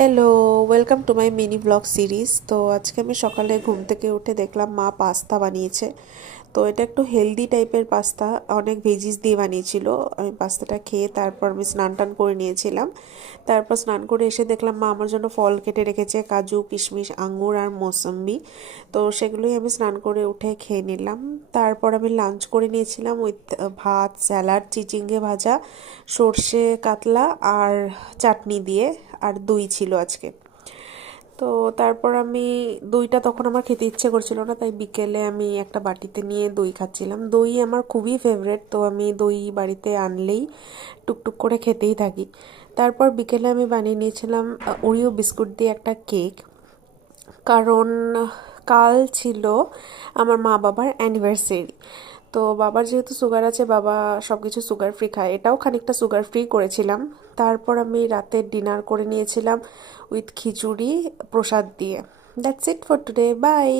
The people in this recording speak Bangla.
Hello, welcome to my mini blog series. তো আজকে আমি সকালে ঘুম থেকে উঠে দেখলাম মা পাস্তা বানিয়েছে। তো এটা একটু হেলদি টাইপের পাস্তা, অনেক ভেজিস দিয়ে বানিয়েছিল। আমি পাস্তাটা খেয়ে তারপর আমি স্নান টান করে নিয়েছিলাম। তারপর স্নান করে এসে দেখলাম মা আমার জন্য ফল কেটে রেখেছে, কাজু, কিশমিশ, আঙ্গুর আর মৌসম্বি। তো সেগুলোই আমি স্নান করে উঠে খেয়ে নিলাম। তারপর আমি লাঞ্চ করে নিয়েছিলাম উইথ ভাত, স্যালাড, চিচিঙ্গে ভাজা, সর্ষে কাতলা আর চাটনি দিয়ে, আর দই ছিল আজকে। তো তারপর আমি দইটা তখন আমার খেতে ইচ্ছে করছিল না, তাই বিকেলে আমি একটা বাটিতে নিয়ে দই খাচ্ছিলাম। দই আমার খুবই ফেভারেট, তো আমি দই বাড়িতে আনলেই টুকটুক করে খেতেই থাকি। তারপর বিকেলে আমি বানিয়ে নিয়েছিলাম ওরিও বিস্কুট দিয়ে একটা কেক, কারণ কাল ছিল আমার মা বাবার অ্যানিভার্সারি। তো বাবার যেহেতু সুগার আছে, বাবা সব কিছু সুগার ফ্রি খায়, এটাও খানিকটা সুগার ফ্রি করেছিলাম। তারপর আমি রাতে ডিনার করে নিয়েছিলাম উইথ খিচুড়ি প্রসাদ দিয়ে। That's it for today, by.